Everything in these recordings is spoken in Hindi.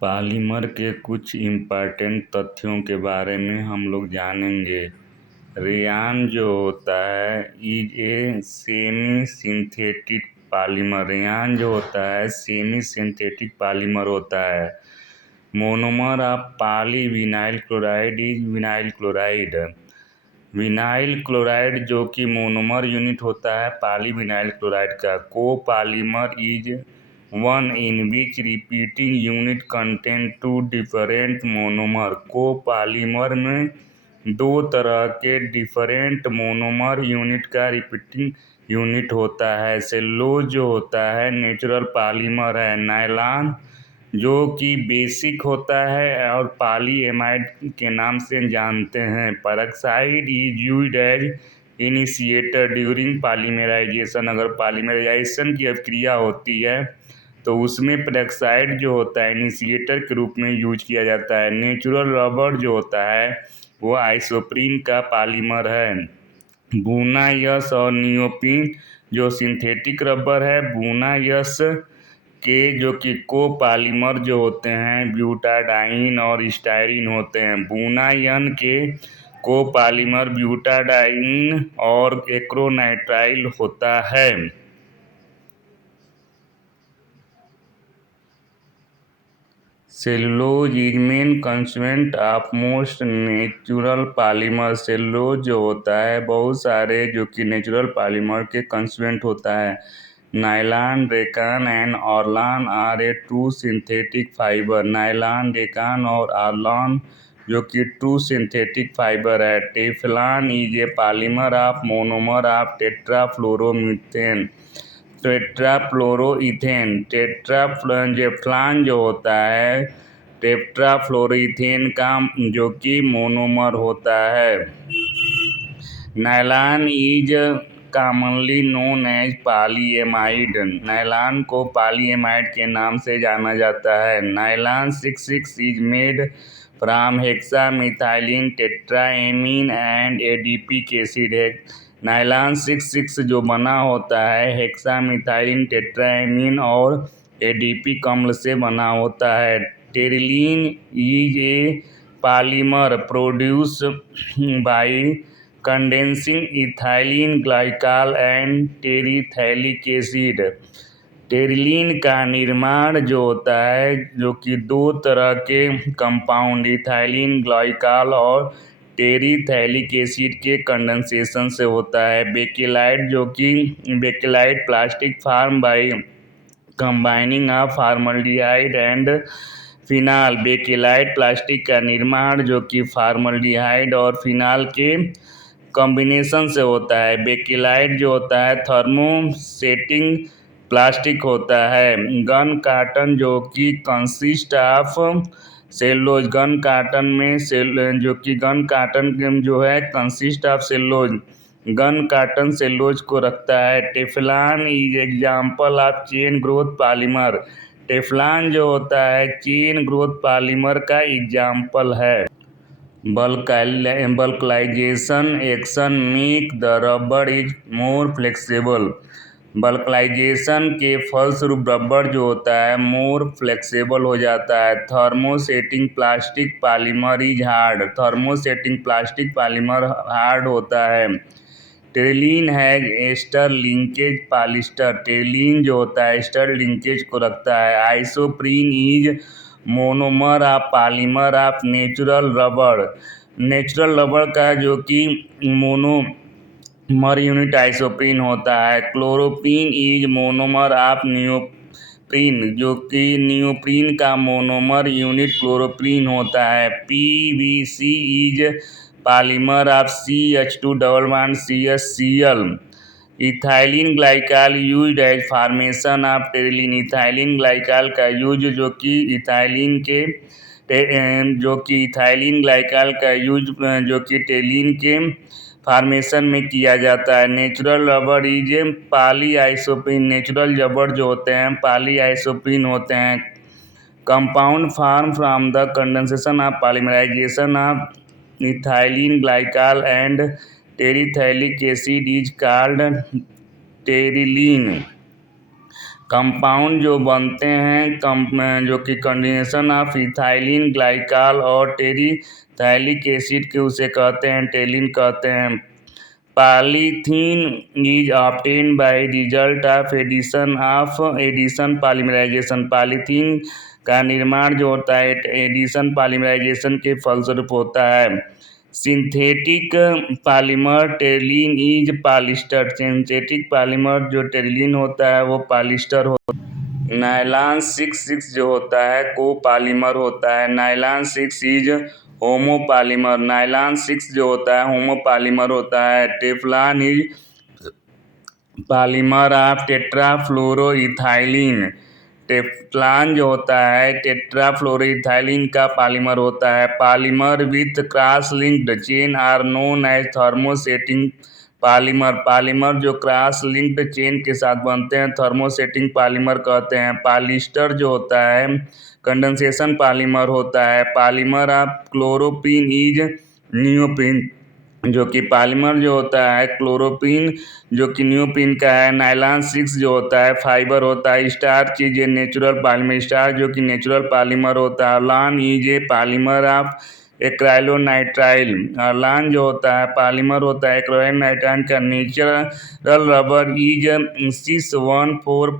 पॉलीमर के कुछ इम्पोर्टेंट तथ्यों के बारे में हम लोग जानेंगे। रेयान जो होता है is a semi synthetic polymer. Rayon जो होता है सेमी सिंथेटिक पॉलीमर होता है। Monomer of polyvinyl chloride is vinyl chloride. Vinyl chloride जो कि मोनोमर यूनिट होता है पॉलीविनाइल क्लोराइड का। Copolymer is one in which repeating unit contain two different monomer. Copolymer में दो तरह के डिफरेंट मोनोमर यूनिट का रिपीटिंग यूनिट होता है। सेलुलोज जो होता है नेचुरल पॉलीमर है। नायलॉन जो कि बेसिक होता है और पॉलीएमाइड के नाम से जानते हैं। Peroxide is used as initiator during polymerization. अगर पॉलीमराइजेशन की क्रिया होती है तो उसमें पेरोक्साइड जो होता है इनिशिएटर के रूप में यूज किया जाता है। नेचुरल रबर जो होता है वो आइसोप्रीन का पॉलीमर है। बूना-यश और नियोप्रीन जो सिंथेटिक रबर है। बूना-यश के जो कि कोपॉलीमर जो होते हैं ब्यूटाडाइन और स्टाइरीन होते हैं। बूना-यन के कोपॉलीमर ब्यूटाडाइन और एक्रोनाइट्राइल होता है। Cellulose is main constituent of most natural polymer. Cellulose जो होता है बहुत सारे जो कि नेचुरल पॉलीमर के कंस्टिट्यूएंट होता है। Nylon, rayon and Orlon are a true synthetic fibre. Nylon, rayon और ऑरलॉन जो कि ट्रू सिंथेटिक फाइबर है। Teflon is a polymer of monomer of tetrafluoromethane. Tetrafluoroethane. Teflon जो होता है टेट्राफ्लोरोइथेन का जो कि मोनोमर होता है। Nylon is commonly known as polyamide. Nylon को पॉलीएमाइड के नाम से जाना जाता है। Nylon 6,6 is made from hexamethylene tetramine and adipic acid है। नायलॉन 6,6 जो बना होता है हेक्सामिथाइलिन टेट्राएमीन और एडिपिक अम्ल से बना होता है। Terylene is a polymer produce by condensing ethylene glycol and terephthalic acid. Terylene का निर्माण जो होता है जो कि दो तरह के कंपाउंड इथाइलिन ग्लाइकॉल और टेरिथैलिक एसिड के कंडेंसेशन से होता है। बेकेलाइट जो कि bakelite plastic form by combining of formaldehyde and phenol. Bakelite plastic का निर्माण जो कि फॉर्मल्डिहाइड और फिनाल के कॉम्बिनेशन से होता है। बेकेलाइट जो होता है थर्मोसेटिंग प्लास्टिक होता है। गन काटन जो कि consist of cellulose. Gun cotton में जो कि गन काटन जो है consist of cellulose. Gun cotton cellulose को रखता है। Teflon is example of chain growth polymer. Teflon जो होता है चेन ग्रोथ पॉलीमर का एग्जाम्पल है। Vulcanization action make the rubber is more flexible. Vulcanization के फलस्वरूप रबर जो होता है मोर फ्लेक्सिबल हो जाता है। Thermosetting plastic polymer is hard. Thermosetting plastic polymer hard होता है। Terylene has ester linkage polyester. Terylene जो होता है एस्टर लिंकेज को रखता है। Isoprene is monomer of polymer of natural rubber. Natural rubber का जो कि मोनोमर यूनिट आइसोप्रीन होता है। Chloroprene is monomer of neoprene जो कि नियोप्रीन का मोनोमर यूनिट क्लोरोप्रीन होता है। PVC is polymer of CH2 double bond CH-Cl। Ethylene glycol used as formation of terylene. Ethylene glycol का यूज जो कि इथाइलिन ग्लाइकॉल का यूज जो कि टेरिलीन के फॉर्मेशन में किया जाता है। Natural rubber is poly isoprene. Natural rubber जो होते हैं पॉली आइसोप्रीन होते हैं। Compound form from the condensation of polymerization of ethylene glycol and terephthalic acid is called terylene. Compound जो बनते हैं जो कि कॉम्बिनेशन ऑफ इथाइलिन ग्लाइकॉल और टेरिथाइलिक एसिड के उसे कहते हैं टेलिन कहते हैं। Polythene is obtain by result of addition polymerization. Polythene का निर्माण जो होता है एडिशन पॉलीमराइजेशन के फलस्वरूप होता है। Synthetic polymer terylene is polyester. Synthetic polymer जो टेरिलीन होता है वो पॉलिस्टर होता है। नायलॉन 66 जो होता है कोपॉलीमर होता है। Nylon 6 is homopolymer. नायलॉन 6 जो होता है होमोपॉलीमर होता है। Teflon is polymer of tetrafluoroethylene. Teflon जो होता है टेट्राफ्लोरोइथाइलिन का पॉलीमर होता है। Polymer with cross linked chain are known as thermosetting polymer. Polymer जो क्रॉस लिंक्ड चेन के साथ बनते हैं थर्मोसेटिंग पॉलीमर कहते हैं। पॉलिस्टर जो होता है कंडेंसेशन पॉलीमर होता है। Polymer of chloroprene is neoprene. जो कि पॉलीमर जो होता है क्लोरोप्रीन जो कि नियोप्रीन का है। नायलॉन 6 जो होता है फाइबर होता है। Starch is a natural polymer. Starch जो कि नेचुरल पॉलीमर होता है। अरलान is a polymer of acrylonitrile. अरलान जो होता है पॉलीमर होता है एक्राइलोनाइट्राइल का। Natural rubber is cis-1,4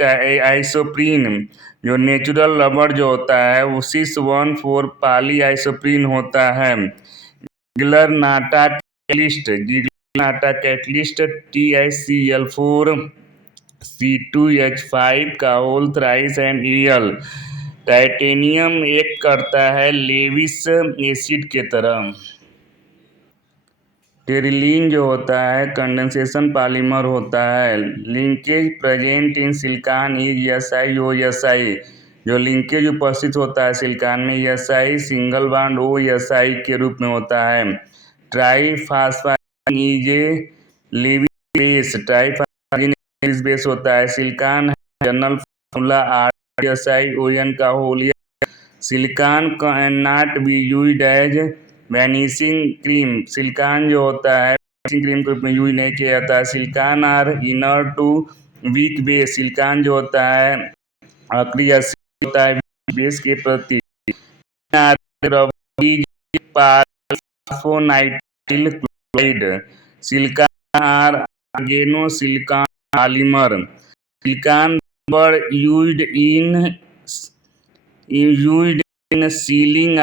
पॉलीआइसोप्रीन। जो नेचुरल रबर जो होता है वो cis-1,4 पॉलीआइसोप्रीन होता है। गिगलरनाटा कैटलिस्ट TiCl4 C2H5 का whole thrice and Al। Titanium एक करता है लेविस एसिड के तरह। टेरिलीन जो होता है कंडेंसेशन पॉलीमर होता है। Linkage present in silicon is SiO(Si)। जो लिंकेज उपस्थित होता है सिलिकॉन में Si सिंगल बॉन्ड OSi के रूप में होता है। Triphosphine is a living base. Triphosphine living base होता है। सिलिकॉन जनरल फॉर्मूला ReSiOn का whole year. Silicon can not be used as vanishing cream. Silicon जो होता है वैनिशिंग क्रीम के रूप में यूज नहीं किया जाता है। Silicon are inert to weak base. Silicon जो होता है अक्रिय होता है बेस के प्रति। Phosphonitrile chloride. Silicon are organosilicon polymer. Silicon rubber used in sealing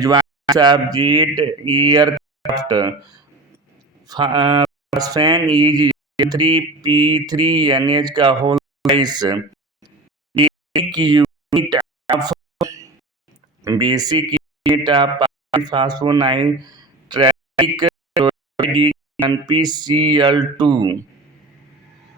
joints of jet aircraft. Phosphine is 3p3NH का whole thrice. Basic unit of polyphosphonitric chloride NpCl2।